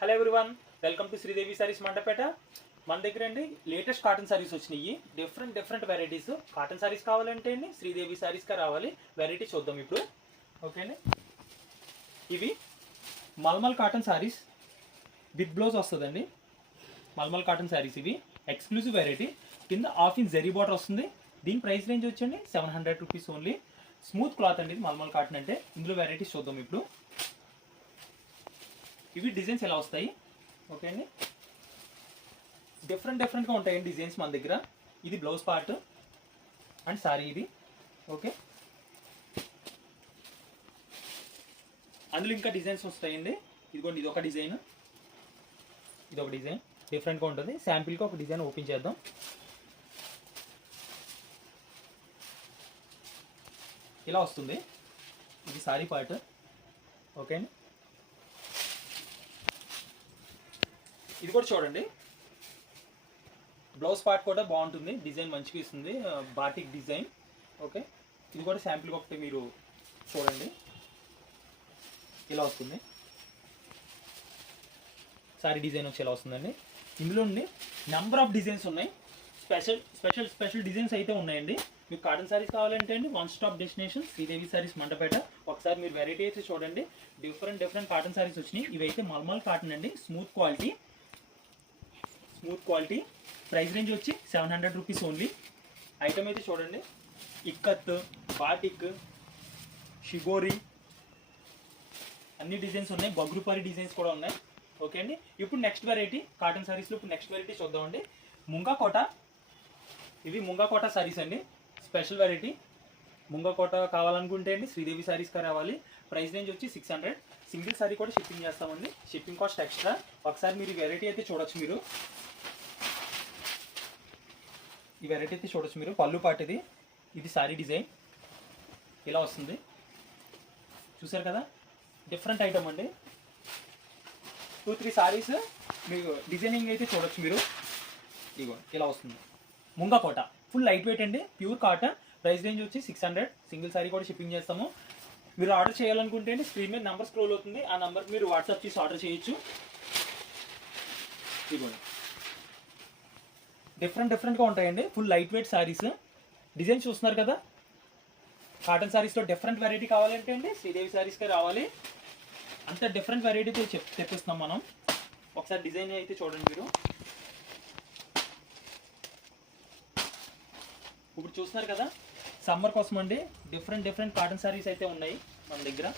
Hello everyone, welcome to Sridevi saris Mandapeta. మన దగ్గర అండి లేటెస్ట్ కాటన్ సారీస్ వచ్చినాయి. Different varieties. కాటన్ సారీస్ కావాలంటే అండి శ్రీదేవి సారీస్గా రావాలి. వెరైటీ చూద్దాం ఇప్పుడు. ఓకే అండి, ఇవి mulmul cotton sarees with blouse వస్తుందండి. మల్మల్ కాటన్ సారీస్ ఇవి ఎక్స్క్లూజివ్ వెరైటీ. కింద హాఫ్ ఇంచ్ జరీ బార్డర్ వస్తుంది. దీని ప్రైస్ రేంజ్ వచ్చండి 700 రూపీస్ ఓన్లీ. స్మూత్ క్లాత్ అండి ఇది మల్మల్ కాటన్ అంటే. ఇందులో వెరైటీస్ చూద్దాం ఇప్పుడు. ఇవి డిజైన్స్ ఎలా వస్తాయి. ఓకే అండి, డిఫరెంట్గా ఉంటాయండి డిజైన్స్ మన దగ్గర. ఇది బ్లౌజ్ పార్ట్ అండ్ సారీ ఇది. ఓకే, అందులో ఇంకా డిజైన్స్ వస్తాయండి. ఇదిగోండి, ఇది ఒక డిజైన్, ఇది ఒక డిజైన్ డిఫరెంట్గా ఉంటుంది. శాంపిల్గా ఒక డిజైన్ ఓపెన్ చేద్దాం. ఇలా వస్తుంది. ఇది సారీ పార్ట్. ఓకే అండి, ఇది కూడా చూడండి. బ్లౌజ్ పార్ట్ కూడా బాగుంటుంది. డిజైన్ మంచిగా ఇస్తుంది, బాటిక్ డిజైన్. ఓకే, ఇది కూడా శాంపిల్గా ఒకటి మీరు చూడండి. ఇలా వస్తుంది. సారీ డిజైన్ వచ్చి ఇలా వస్తుందండి. ఇందులో నెంబర్ ఆఫ్ డిజైన్స్ ఉన్నాయి. స్పెషల్ డిజైన్స్ అయితే ఉన్నాయండి. మీకు కాటన్ సారీస్ కావాలంటే అండి one stop destination Sridevi saris Mandapeta. ఒకసారి మీరు వెరైటీ అయితే చూడండి. డిఫరెంట్ కాటన్ సారీస్ వచ్చినాయి. ఇవైతే మల్మల్ కాటన్ అండి. Smooth quality. ప్రైస్ రేంజ్ వచ్చి 700 రూపీస్ ఓన్లీ. ఐటమ్ అయితే చూడండి. ఇక్కత్, బాటిక్, షిగోరి అన్ని డిజైన్స్ ఉన్నాయి. బగ్రుపారి డిజైన్స్ కూడా ఉన్నాయి. ఓకే అండి, ఇప్పుడు నెక్స్ట్ వెరైటీ కాటన్ సారీస్లో ఇప్పుడు నెక్స్ట్ వెరైటీ చూద్దామండి. ముంగా కోట. ఇవి ముంగా కోట సారీస్ అండి. Special variety. ముంగా కోట కావాలనుకుంటే అండి శ్రీదేవి సారీస్గా రావాలి. ప్రైస్ రేంజ్ వచ్చి 600. సింగిల్ సారీ కూడా షిప్పింగ్ చేస్తామండి. Shipping cost extra. ఒకసారి మీరు ఈ వెరైటీ అయితే చూడొచ్చు. మీరు పళ్ళు పాటు ఇది. ఇది సారీ డిజైన్ ఇలా వస్తుంది. చూసారు కదా, డిఫరెంట్ ఐటమ్ అండి. 2-3 సారీస్ మీకు డిజైనింగ్ అయితే చూడొచ్చు మీరు. ఇగో ఇలా వస్తుంది. ముంగా కోట ఫుల్ లైట్ వెయిట్ అండి, ప్యూర్ కాటన్. ప్రైస్ రేంజ్ వచ్చి 600. సింగిల్ సారీ కూడా షిప్పింగ్ చేస్తాము. మీరు ఆర్డర్ చేయాలనుకుంటే అండి స్క్రీన్ మీద నెంబర్ స్క్రోల్ అవుతుంది. ఆ నెంబర్కి మీరు వాట్సాప్ చేసి ఆర్డర్ చేయొచ్చు. ఇదిగోండి, డిఫరెంట్గా ఉంటాయండి. Full light weight saris. Design చూస్తున్నారు కదా. కాటన్ సారీస్లో డిఫరెంట్ వెరైటీ కావాలంటే అండి శ్రీదేవి సారీస్కే రావాలి. అంత డిఫరెంట్ వెరైటీతో తెప్పిస్తున్నాం మనం. ఒకసారి డిజైన్ అయితే చూడండి మీరు. ఇప్పుడు చూస్తున్నారు కదా, సమ్మర్ కోసం అండి డిఫరెంట్ కాటన్ సారీస్ అయితే ఉన్నాయి మన దగ్గర.